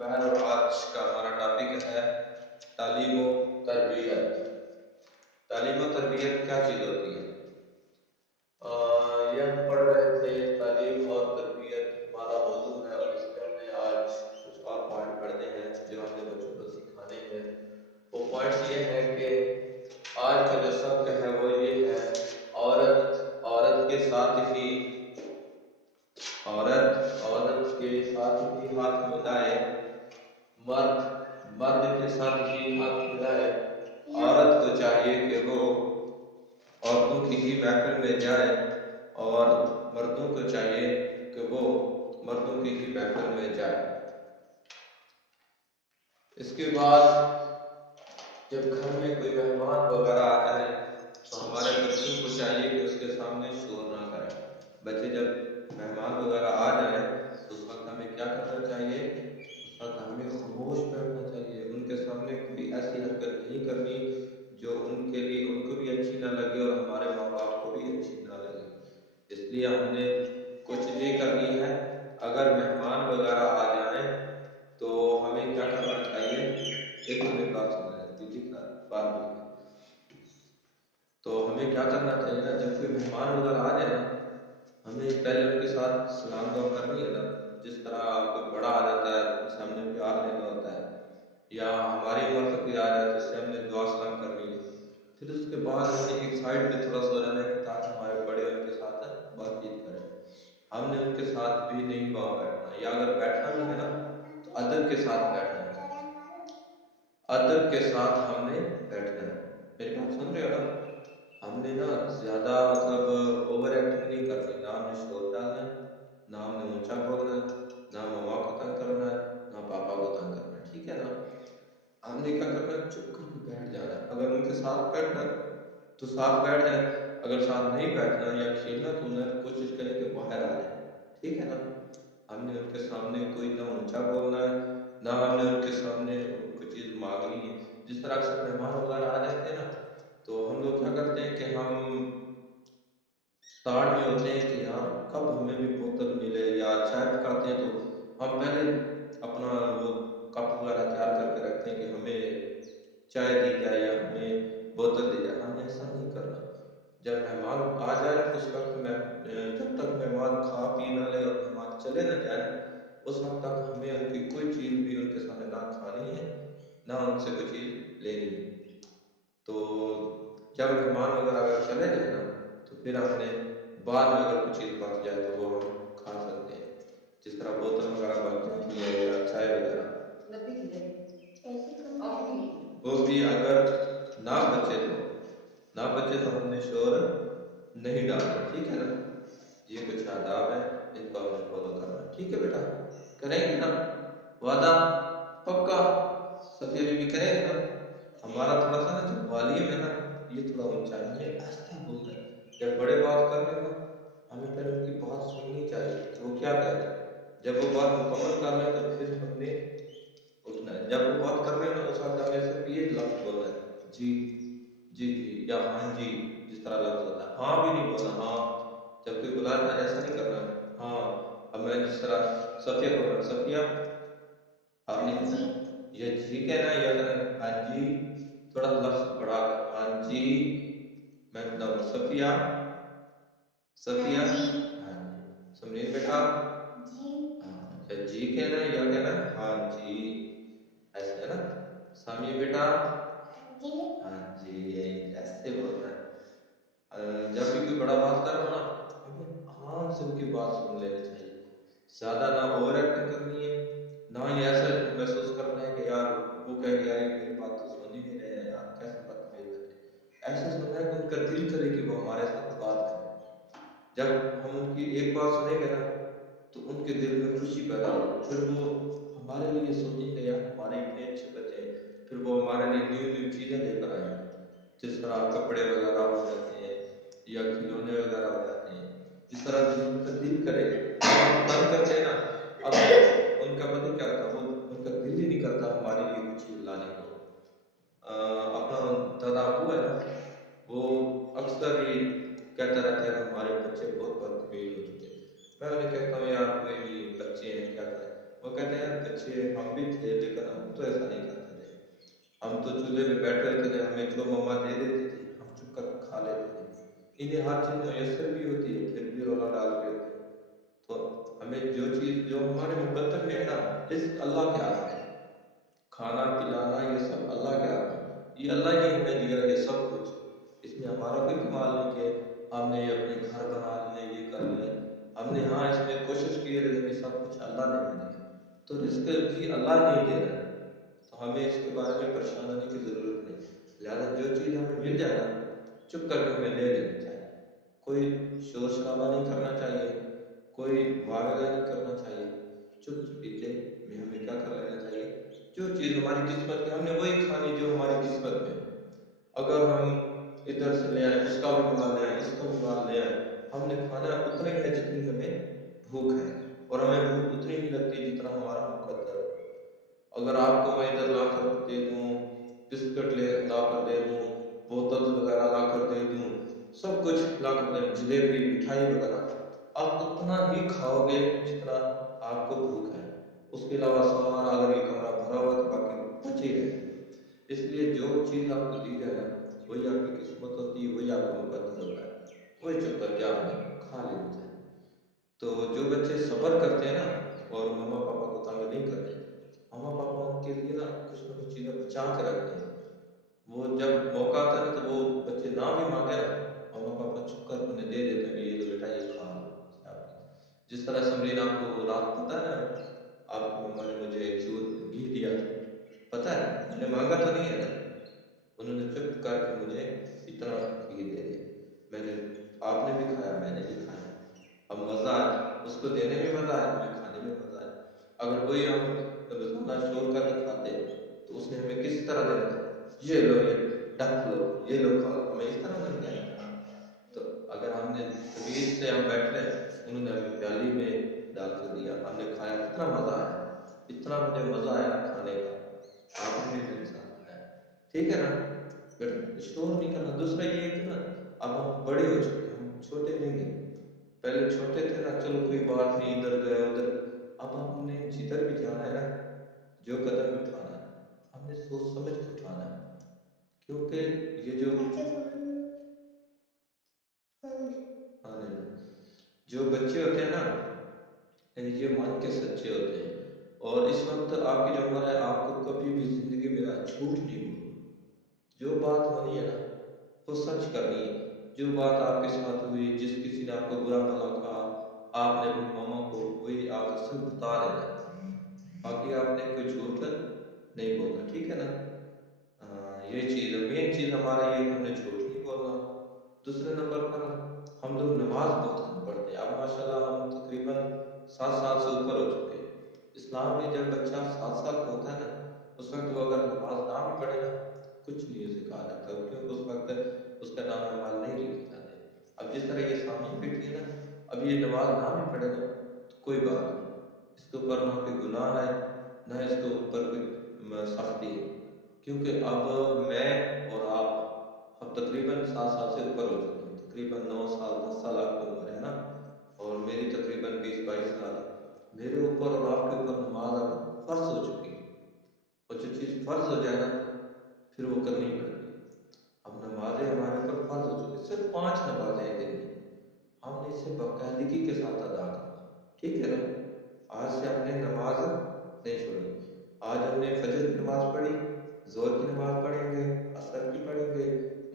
بہر اور آج کا ہمارا ٹاپک ہے تعلیم و تربیت۔ تعلیم و تربیت کیا چیز ہوتی ہے؟ یہ ہم پڑھ رہے تھے تعلیم اور تربیت ہمارا موضوع ہے، اور اس میں ہم نے آج کچھ اور پوائنٹ پڑھنے ہیں جو ہم نے بچوں کو سکھانے ہیں۔ وہ پوائنٹس یہ ہیں کہ آج کا جو سبق ہے وہ یہ ہے عورت کے ساتھ ہی ہاتھ ملائے، مرد کے ساتھ ہی ہاتھ ملائے۔ عورت کو چاہیے کہ وہ عورتوں کی ہی محفل میں جائے، اور مردوں کو چاہیے کہ وہ مردوں کی ہی محفل میں جائے۔ اس کے بعد جب گھر میں کوئی مہمان وغیرہ آ جائے تو ہمارے بچوں کو چاہیے کہ اس کے سامنے شور نہ کریں۔ بچے جب مہمان وغیرہ آ جائیں تو اس وقت ہمیں کیا کرنا چاہیے؟ اس وقت ہمیں خاموش بیٹھنا چاہیے، ان کے سامنے کوئی ایسی حرکت نہیں کرنی جو ان کے لیے ان کو بھی اچھی نہ لگے اور ہمارے ماں باپ کو بھی اچھی نہ لگے۔ اس لیے ہم نے کوشش یہ کرنی ہے، اگر مہمان وغیرہ آ جائیں تو ہمیں کیا کرنا چاہیے؟ ایک تو میری بات سن رہے تھی بات ہوئی ہے، تو ہمیں کیا کرنا چاہیے نا، جب کوئی مہمان وغیرہ آ جائے نا، ہمیں پہلے ان کے ساتھ سلام دعا کرنی ہے نا۔ جس طرح کوئی بڑا آ جاتا ہے اس سے ہم نے پیار لینا ہوتا ہے، یا ہماری عمر کا کوئی آ جاتا ہے اس سے ہم نے دعا سلام کرنی ہے۔ پھر اس کے بعد ہم نے ایک سائڈ پہ تھوڑا سا رہنا ہے تاکہ ہمارے بڑے ان کے ساتھ بات چیت کریں۔ ہم نے ان کے ساتھ بھی نہیں وہاں بیٹھنا، یا اگر بیٹھنا بھی ہے نا تو ادب کے ساتھ بیٹھنا ہے، ادب کے ساتھ ہم نے بیٹھنا ہے۔ میری بات سن رہے ہو نا؟ ہم نے نا زیادہ اوور ایکٹنگ نہیں کرنی، نہ ہم نے شور ڈالنا ہے، نہ ہم نے اونچا بولنا ہے، نہ ماما کو تنگ کرنا ہے، نہ پاپا کو تنگ کرنا ہے، ٹھیک ہے نا؟ ہم نے کیا کرنا ہے؟ چپ کر کے بیٹھ جانا ہے۔ اگر ان کے ساتھ بیٹھنا ہے تو ساتھ بیٹھ جائیں، اگر ساتھ نہیں بیٹھنا یا کھیلنا کودنا ہے کوشش کریں کہ باہر آ جائیں، ٹھیک ہے نا؟ ہم نے ان کے سامنے کوئی نہ اونچا بولنا ہے، نہ ہم نے ان کے سامنے ان کو چیز مانگنی ہے۔ جس طرح اکثر مہمان وغیرہ آ جاتے ہیں نا تو ہم لوگ کیا کرتے ہیں کہ ہم تاڑ میں ہوتے ہیں کہ یار کب ہمیں بھی بوتل ملے، یا چائے پکاتے ہیں تو ہم پہلے اپنا وہ کپ وغیرہ تیار کر کے رکھتے ہیں کہ ہمیں چائے دی جائے یا ہمیں بوتل دی جائے۔ ہم نے ایسا نہیں کرنا۔ جب مہمان آ جائے اس وقت میں جب تک مہمان کھا پی نہ لے اور مہمان چلے نہ جائے اس وقت تک ہمیں ان کی کوئی چیز بھی ان کے سامنے نہ کھانی ہے، نہ ان سے کوئی چیز لینی ہے۔ تو جب مہمان وغیرہ اگر چلے جائے نا تو پھر ہم نے بعد میں اگر کچھ چیز بچ جائے تو وہ ہم کھا سکتے ہیں، جس طرح بوتل وغیرہ بچ جاتی ہے یا چائے وغیرہ، وہ بھی اگر نہ بچے تو ہم نے شور نہیں ڈالنا، ٹھیک ہے نا؟ یہ کچھ آداب ہیں، ان کو ہم نے فالو کرنا ہے، ٹھیک ہے بیٹا؟ کریں گے نا؟ وعدہ پکا؟ صفیہ بی بی کریں گے نا؟ ہمارا تھوڑا سا نا جو والیوم ہے نا یہ تھوڑا اونچا ہے، ہمیں آہستہ بولنا ہے۔ جب بڑے بات کر رہے ہیں نا ہمیں پہلے ان کی بات سننی چاہیے کہ وہ کیا کہہ رہے ہیں۔ جب وہ بات مکمل کر لیں تو پھر ہم نے اٹھنا ہے۔ جب وہ بات کر رہے ہیں نا اس وقت ہمیں صرف یہ لفظ بولنا ہے، جی جی جی، یا ہاں جی، جس طرح لفظ ہوتا ہے۔ ہاں بھی نہیں بولنا، ہاں جب کوئی بلا رہا ہے ایسا نہیں کرنا ہے۔ ہاں اب میں جس طرح صفیہ کو بولا، صفیہ آپ نے کہنا یہ جی کہنا ہے یا کہنا ہاں جی، تھوڑا لفظ بڑھا کر، ہاں جی۔ میں بتاؤں صفیہ، صفیہ ہاں جی، سمرین بیٹا ہاں، یا جی کہنا ہے یا کہنا ہے ہاں جی، ایسے ہے نا؟ سامیہ بیٹا ہاں جی، ایسے بولنا ہے۔ جب بھی کوئی بڑا بات کر رہا ہو نا ہمیں آرام سے ان کی بات سن لینی چاہیے، زیادہ نہ اوور ایکٹنگ کرنی ہے، نہ ہی ایسا محسوس کرنا ہے کہ یار وہ کہہ گیا ہے میری بات تو سن ہی نہیں رہے ہیں، یار کیسے بدتمیز بچے۔ ایسا سننا ہے کہ ان کا دل کرے کہ وہ ہمارے ساتھ بات کریں۔ جب ہم ان کی ایک بات سنیں گے نا تو ان کے دل میں خوشی پیدا ہوگی، پھر وہ ہمارے لیے سوچیں گے یار ہمارے اتنے اچھے بچے ہیں، پھر وہ ہمارے لیے نیو نیو چیزیں لے کر آئیں گے، جس طرح کپڑے وغیرہ ہو جاتے ہیں یا کھلونے وغیرہ ہو جاتے ہیں، جس طرح ان کا دل کرے۔ ہم تنگ کرتے ہیں نا، اب ان کا پتہ کیا ہوتا ہے، وہ ان کا دل ہی نہیں کرتا ہمارے لیے کچھ چیز لانے کو۔ اپنا دادا ابو ہے نا وہ اکثر ہی کہتا رہتا ہے کہ ہمارے بچے بہت بدتمیز ہو چکے ہیں۔ میں انہیں کہتا ہوں یار کوئی نہیں، بچے ہیں کیا کریں۔ وہ کہتے ہیں یار بچے ہم بھی تھے لیکن ہم تو ایسا نہیں کرتے تھے. ہم تو چولہے پہ بیٹھے ہوتے تھے, ہمیں جو مما دے دیتی تھی ہم چپ کر کے کھا لیتے تھے. انہیں ہر چیز میسر بھی ہوتی ہے پھر بھی رولا ڈال رہے ہوتے ہیں. تو ہمیں جو چیز جو ہمارے مقدر میں ہے نا, رزق اللہ کے ہاتھ میں ہے. کھانا پلانا یہ سب اللہ کے ہاتھ میں ہے. یہ اللہ نے ہمیں دیا یہ سب کچھ. اس میں ہمارا کوئی کمال نہیں کہ ہم نے یہ اپنے گھر بنا لیے, یہ کر لیے. ہم نے ہاں اس میں کوشش کی ہے لیکن یہ سب کچھ اللہ نے ہمیں دیا. تو رزق بھی اللہ نے ہی دینا ہے. تو ہمیں اس کے بارے میں پریشان ہونے کی ضرورت نہیں. لہٰذا جو چیز ہمیں مل جائے نا, چپ کر کے ہمیں لے لینی چاہیے. کوئی شور شرابہ نہیں کرنا چاہیے, کوئی واویلا نہیں کرنا چاہیے. چپ چپیتے میں ہمیں کیا کر لینا چاہیے, جو چیز ہماری قسمت کی ہم نے وہی کھانی جو ہماری قسمت میں. اگر ہم ادھر سے لے آئے, اس کا بھی مال لے آئے, اس کا بھی مال لے آئے, ہم نے کھانا اتنا ہی ہے جتنی ہمیں بھوک ہے, اور ہمیں بھوک اتنی ہی لگتی ہے جتنا ہمارا مقدر ہے. اگر آپ کو میں ادھر لا کر دے دوں, بسکٹ لا کر دے دوں, بوتل وغیرہ لا کر دے دوں, سب کچھ لا کر دے, جلیبی مٹھائی وغیرہ, آپ اتنا ہی کھاؤ گے جتنا آپ کو بھوک ہے. اس کے علاوہ سارا اگر یہ کمرہ بھرا ہوا تو باقی بچ ہی رہے گا. اس لیے جو چیز آپ کو دی جائے نا, وہی آپ کی قسمت ہوتی ہے, وہی آپ کا مقدر ہوتا ہے. وہی چپ کر کے آپ نے کھا لینی چاہیے. تو جو بچے صبر کرتے ہیں نا اور مما پاپا کو تنگ نہیں کرتے, مما پاپا ان کے لیے نا کچھ نہ کچھ چیزیں بچا کے رکھتے ہیں. وہ جب موقع آتا ہے نا تو وہ بچے نہ بھی مانگے نا, مما پاپا چھپ کر انہیں دے دیتے ہیں کہ یہ لو بیٹا یہ کھا لو. آپ کی جس طرح سمرین آپ کو رات پتہ ہے نا, آپ کی مما نے مجھے گھی دیا تھا, پتہ ہے میں نے مانگا تو نہیں ہے نا, انہوں نے چپ کر کے مجھے اتنا گھی دے دیا. میں نے, آپ نے بھی کھایا, میں نے بھی کھایا. اب مزہ آیا, اس کو دینے میں مزہ آیا, ہمیں کھانے میں مزہ آیا. اگر کوئی ہم روزانہ شور کر کے کھاتے تو اس نے ہمیں کس طرح دینا تھا, یہ لو یہ ڈک لو, یہ لو کھا لو, ہمیں اس طرح نہیں دینا تھا. تو اگر ہم نے تمیز سے ہم بیٹھے, انہوں نے ہمیں پیالی میں ڈال کے دیا, ہم نے کھایا, کتنا مزہ آیا. اتنا مجھے مزہ آیا نا کھانے کا, آپ نے بھی میرے ساتھ کھایا. ٹھیک ہے نا بیٹا, شور نہیں کرنا. دوسرا یہ ہے کہ نا اب ہم بڑے ہو چکے ہیں, ہم چھوٹے نہیں ہیں. پہلے چھوٹے تھے نا, چلو کوئی بات نہیں, ادھر گئے ادھر. اب ہم نے جدھر بھی جانا ہے نا, جو قدم بھی اٹھانا ہے, ہم نے سوچ سمجھ کے اٹھانا ہے. کیونکہ یہ جو جو بچے ہوتے ہیں نا, یعنی یہ مان کے سچے ہوتے ہیں. اور اس وقت آپ کی جو عمر ہے, آپ کو کبھی بھی زندگی میں نا جھوٹ نہیں بولنا. جو بات ہونی ہے نا وہ سچ کرنی ہے. جو بات آپ کے ساتھ ہوئی, جس کسی نے آپ کو برا بھلا کہا, آپ نے اپنی ماما کو وہی آ کر سب بتا دینا ہے. باقی آپ نے کوئی جھوٹ نہیں بولنا, ٹھیک ہے نا. یہ چیز ہے, مین چیز ہمارا یہ کہ ہم نے جھوٹ نہیں بولنا. دوسرے نمبر پر ہم لوگ نماز بہت کم پڑھتے ہیں. اب ماشاءاللہ ہم تقریباً 7 سال سے اوپر ہو چکے ہیں. اسلام میں جب بچہ 7 سال کا ہوتا ہے نا, اس وقت وہ اگر نماز نہ بھی پڑھے نا, کچھ نہیں اسے کہا جاتا, کیونکہ اس وقت اس کا نام اعمال نہیں لکھے جاتے. اب جس طرح یہ سامنے بیٹھی ہے نا, اب یہ نماز نہ بھی پڑھے نا تو کوئی بات نہیں, اس کے اوپر نہ کوئی گناہ ہے, نہ اس کے اوپر کوئی سختی ہے. کیونکہ اب میں اور آپ اب تقریباً 7 سال سے اوپر ہو چکے ہیں, تقریباً 9 سال 10 سال آپ کی عمر ہے نا, اور میری تقریباً 20 22 سال ہے. میرے اوپر اور آپ کے اوپر نماز اب فرض ہو چکی ہے. اور جو چیز فرض ہو جائے نا پھر وہ کرنی پڑتی ہے. اب نمازیں ہمارے اوپر فرض ہو چکی, صرف 5 نمازیں ہیں دن میں, ہم نے اسے باقاعدگی کے ساتھ ادا کرنا ہے. ٹھیک ہے نا, آج سے ہم نے نماز نہیں چھوڑی. آج ہم نے فجر کی نماز پڑھی, ظہر کی نماز پڑھیں گے, عصر کی پڑھیں گے,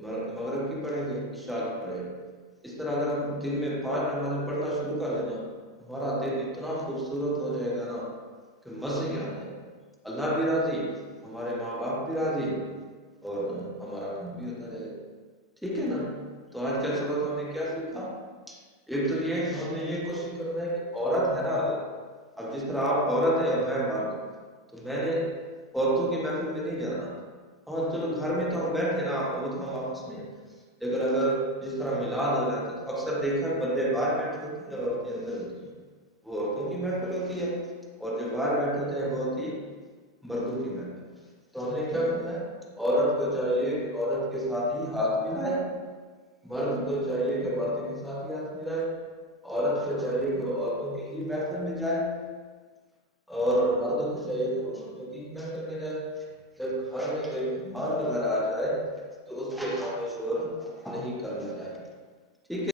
مغرب کی پڑھیں گے, عشاء کی پڑھیں گے. اس طرح اگر ہم دن میں 5 نمازیں پڑھنا شروع کر دینا, ہمارا دن اتنا خوبصورت ہو جائے گا نا کہ مزے ہی آ جائیں گے. اللہ بھی راضی, ہمارے ماں باپ بھی راضی, اور ہمارا کام بھی ہوتا جائے گا. ٹھیک ہے نا. تو آج کا سبق ہم نے کیا سیکھا, ایک تو یہ کہ ہم نے یہ کوشش کرنا ہے کہ عورت ہے نا, اب جس طرح آپ عورت ہیں اور میں مرد ہوں, تو میں نے عورتوں کی محفل میں نہیں جانا. ہاں چلو گھر میں تو ہم بیٹھے نا, وہ تو ہم آپس میں, لیکن اگر جس طرح میلاد ہو جاتا ہے تو اکثر دیکھا بندے باہر بیٹھے ہوتے ہیں اور عورتیں اندر ہوتی ہیں, وہ عورتوں کی محفل ہوتی ہے. اور جو باہر بیٹھے ہوتے ہیں وہ ہوتی ہے مردوں کی محفل. تو ہم نے کیا کرنا ہے, عورت کو چاہیے کہ عورت کے ساتھ ہی ہاتھ ملائے, مرد کو چاہیے کہ مرد کے ساتھ ہی ہاتھ ملائے, عورت کو چاہیے کہ وہ عورتوں کی ہی محفل میں جائے, اور مرد کو چاہیے کہ وہ مردوں کی ٹھیک ہے